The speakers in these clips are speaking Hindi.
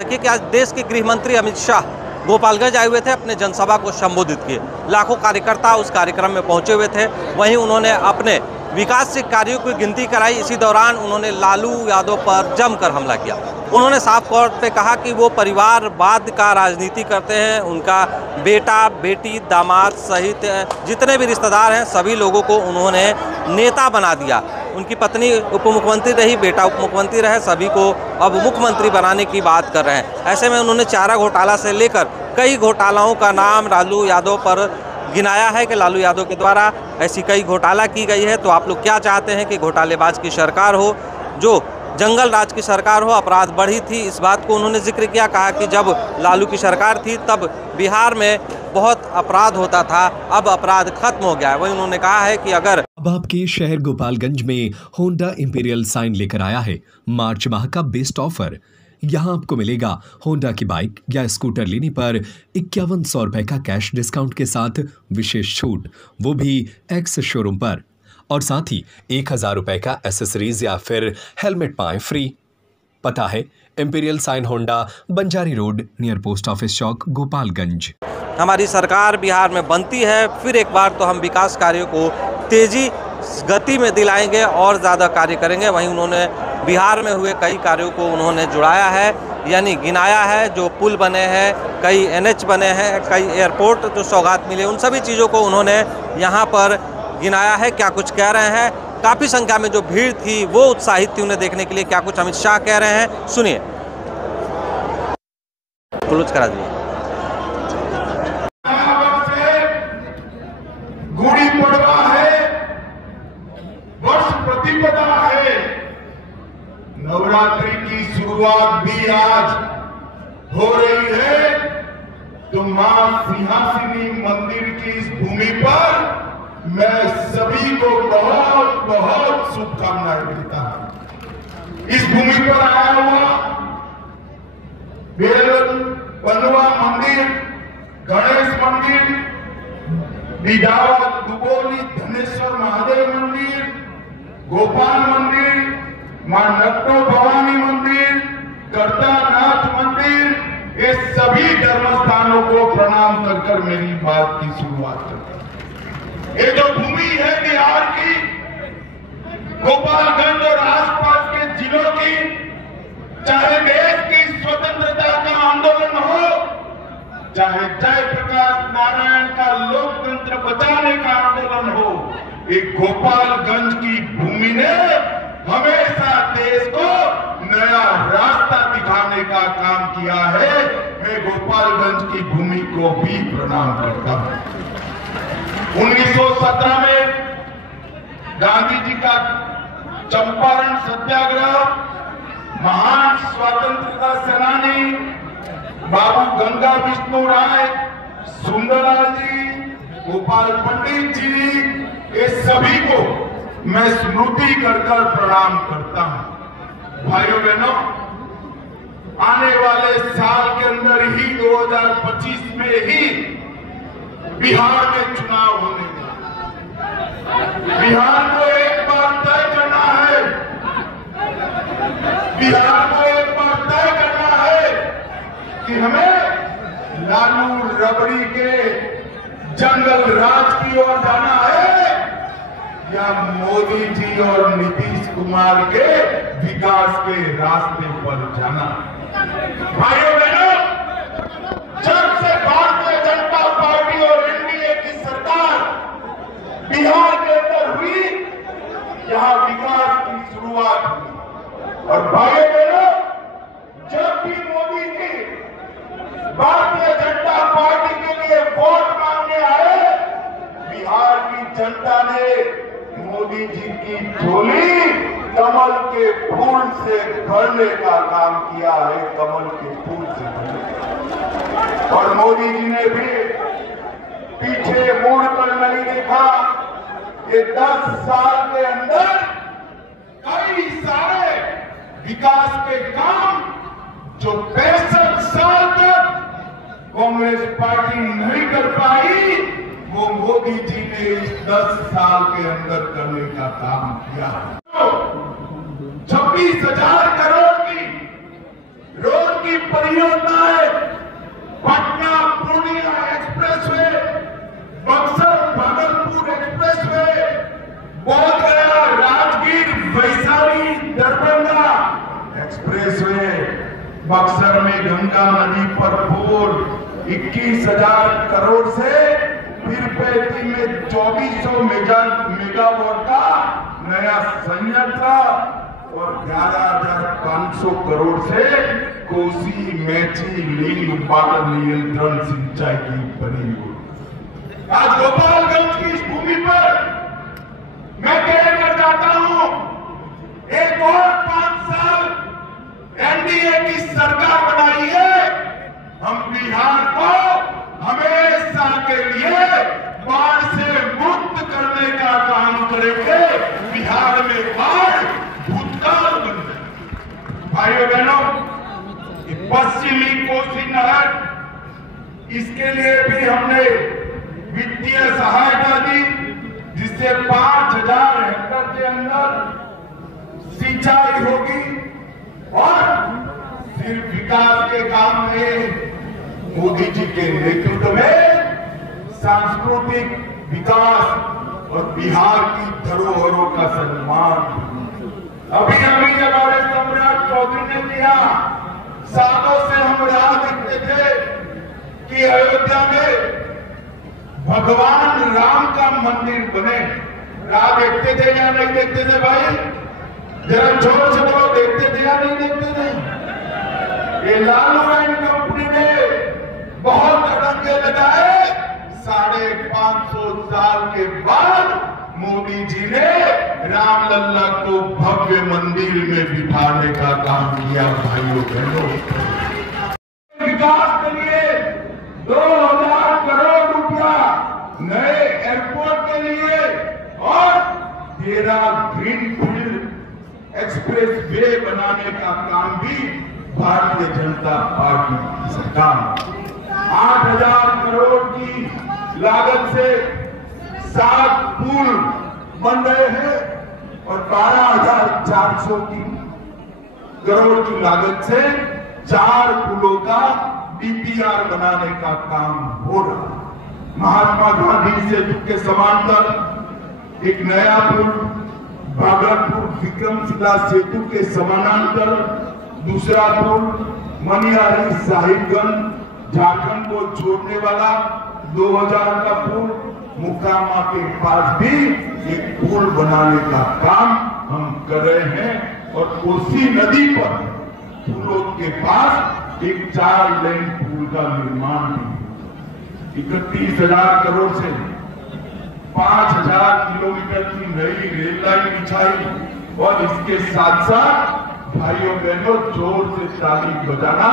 देखिए कि आज देश के गृह मंत्री अमित शाह गोपालगंज आए हुए थे, अपने जनसभा को संबोधित किए। लाखों कार्यकर्ता उस कार्यक्रम में पहुंचे हुए थे। वहीं उन्होंने अपने विकास से कार्यों की गिनती कराई। इसी दौरान उन्होंने लालू यादव पर जमकर हमला किया। उन्होंने साफ तौर पे कहा कि वो परिवारवाद का राजनीति करते हैं। उनका बेटा, बेटी, दामाद सहित जितने भी रिश्तेदार हैं सभी लोगों को उन्होंने नेता बना दिया। उनकी पत्नी उप मुख्यमंत्री रही, बेटा उप मुख्यमंत्री रहे, सभी को अब मुख्यमंत्री बनाने की बात कर रहे हैं। ऐसे में उन्होंने चारा घोटाला से लेकर कई घोटालाओं का नाम लालू यादव पर गिनाया है कि लालू यादव के द्वारा ऐसी कई घोटाला की गई है। तो आप लोग क्या चाहते हैं कि घोटालेबाज की सरकार हो, जो जंगल राज की सरकार हो? अपराध बढ़ी थी, इस बात को उन्होंने जिक्र किया। कहा कि जब लालू की सरकार थी तब बिहार में बहुत अपराध होता था, अब अपराध खत्म हो गया है। वही उन्होंने कहा है कि अगर अब आपके शहर गोपालगंज में होंडा इंपीरियल साइन लेकर आया है मार्च माह का बेस्ट ऑफर। यहाँ आपको मिलेगा होंडा की बाइक या स्कूटर लेने पर 5100 रुपए का कैश डिस्काउंट के साथ विशेष छूट, वो भी एक्स शोरूम पर, और साथ ही 1000 रुपए का एसेसरीज या फिर हेलमेट पाएं फ्री। पता है imperial sign Honda, Banjari road near post office Chowk, Gopalganj. हमारी सरकार बिहार में बनती है, फिर एक बार तो हम विकास कार्यों को तेजी गति में दिलाएंगे और ज़्यादा कार्य करेंगे। वहीं उन्होंने बिहार में हुए कई कार्यों को उन्होंने जुड़ाया है, यानी गिनाया है। जो पुल बने हैं, कई NH बने हैं, कई एयरपोर्ट जो सौगात मिले, उन सभी चीज़ों को उन्होंने यहाँ पर गिनाया है। क्या कुछ कह रहे हैं? काफ़ी संख्या में जो भीड़ थी वो उत्साहित थी उन्हें देखने के लिए। क्या कुछ अमित शाह कह रहे हैं, सुनिए। क्लोज करा दीजिए। गुड़ी पड़वा है, वर्ष प्रतिपदा है, नवरात्रि की शुरुआत भी आज हो रही है। तो मां सिंहासिनी मंदिर की इस भूमि पर मैं सभी को बहुत बहुत शुभकामनाएं देता हूं। इस भूमि पर आया हुआ बनवा मंदिर, गणेश मंदिर, डिडावा दुबोली धनेश्वर महादेव मंदिर, गोपाल मंदिर, मां नट्टो भवानी मंदिर, करतानाथ मंदिर, ये सभी धर्मस्थानों को प्रणाम कर मेरी बात की शुरुआत करता हूं। ये जो भूमि है बिहार की, गोपालगंज और आसपास के जिलों की, चाहे देश की स्वतंत्रता का आंदोलन हो, चाहे जयप्रकाश नारायण का लोकतंत्र बचाने का आंदोलन हो, एक गोपालगंज की भूमि ने हमेशा देश को नया रास्ता दिखाने का काम किया है। मैं गोपालगंज की भूमि को भी प्रणाम करता हूं। 1917 में गांधी जी का चंपारण सत्याग्रह, महान स्वतंत्रता सेनानी बाबू गंगा विष्णु राय, सुंदरलाल जी, गोपाल पंडित जी, ये सभी को मैं स्मृति कर प्रणाम करता हूं। भाइयों बहनों, आने वाले साल के अंदर ही 2025 में ही बिहार में चुनाव होने हैं। बिहार को एक बार तय करना है, बिहार को एक बार तय करना है कि हमें लालू रबड़ी के जंगल राज की ओर जाना है या मोदी जी और नीतीश कुमार के विकास के रास्ते पर जाना। भाइयों बहनों, जब से भारतीय जनता पार्टी और NDA की सरकार बिहार के अंदर हुई, यहां विकास की शुरुआत हुई। और भाइयों बहनों, जब भी मोदी जी भारतीय जनता पार्टी के लिए वोट मांगने आए, बिहार की जनता ने मोदी जी की झोली कमल के फूल से भरने का काम किया है, कमल के फूल से भरने। और मोदी जी ने भी पीछे मुड़कर नहीं देखा। ये 10 साल के अंदर कई सारे विकास के काम जो 65 साल तक कांग्रेस पार्टी नहीं कर पाई, वो मोदी जी ने इस 10 साल के अंदर करने का काम किया। 26,000 करोड़ की रोड की परियोजना नहीं होता है। पटना पूर्णिया एक्सप्रेसवे, बक्सर भागलपुर एक्सप्रेसवे, बोध गया राजगीर वैशाली दरभंगा एक्सप्रेसवे, बक्सर में गंगा नदी पर पुल 21,000 करोड़ से फिर पेटी में 2400 मेगावाट का नया संयंत्र और 11,500 करोड़ से कोसी मेची लिंग बाढ़ नियंत्रण सिंचाई की परियोजना। आज गोपालगंज की इस भूमि पर मैं कहकर जाता हूं, एक और 5 साल एनडीए की सरकार बनाई है, हम बिहार को हमेशा के लिए बाढ़ से मुक्त करने का काम करेंगे। बिहार में बाढ़ भूतकाल बन जाए। भाइयों बहनों, पश्चिमी कोसी नहर, इसके लिए भी हमने वित्तीय सहायता दी, जिससे 5,000 हेक्टेयर के अंदर सिंचाई होगी और सिर्फ विकास के काम में मोदी जी के नेतृत्व में सांस्कृतिक विकास और बिहार की धरोहरों का सम्मान। अभी हमारे सम्राट चौधरी ने किया, सालों से हम राह देखते थे कि अयोध्या में भगवान राम का मंदिर बने। राह देखते थे या नहीं देखते थे भाई? जरा जोर से बोलो, देखते थे या नहीं देखते थे? ये लालू एंड कंपनी ने बहुत अड़ंगे लगाए। 550 साल के बाद मोदी जी ने रामलल्ला को भव्य मंदिर में बिठाने का काम किया। भाइयों बहनों, विकास के लिए 2,000 करोड़ रुपया नए एयरपोर्ट के लिए और 13 ग्रीनफील्ड एक्सप्रेस वे बनाने का काम भी भारतीय जनता पार्टी की सरकार 8,000 करोड़ की लागत से 7 पुल बन रहे हैं और 12,400 करोड़ की लागत से 4 पुलों का डीपीआर बनाने का काम हो रहा है। महात्मा गांधी सेतु के समांतर एक नया पुल, भागलपुर विक्रमशिला सेतु के समानांतर दूसरा पुल, मनिहारी साहिबगंज झारखंड को जोड़ने वाला 2000 का पुल, मुकामा के पास भी एक पुल बनाने का काम हम कर रहे हैं और कोसी नदी पर पुलों के पास एक 4 लेन पुल का निर्माण भी। 31,000 करोड़ से 5,000 किलोमीटर की नई रेल लाइन बिछाई और इसके साथ साथ भाइयों बहनों, जोर से ताली बजाना,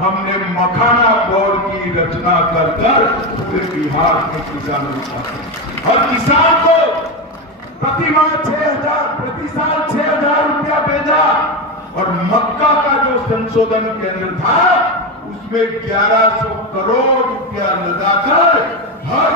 हमने मखाना बोर्ड की रचना कर पूरे बिहार के किसानों का और किसान को प्रति साल 6,000 रुपया भेजा और मक्का का जो संशोधन केंद्र था उसमें 1,100 करोड़ रुपया लगाकर हर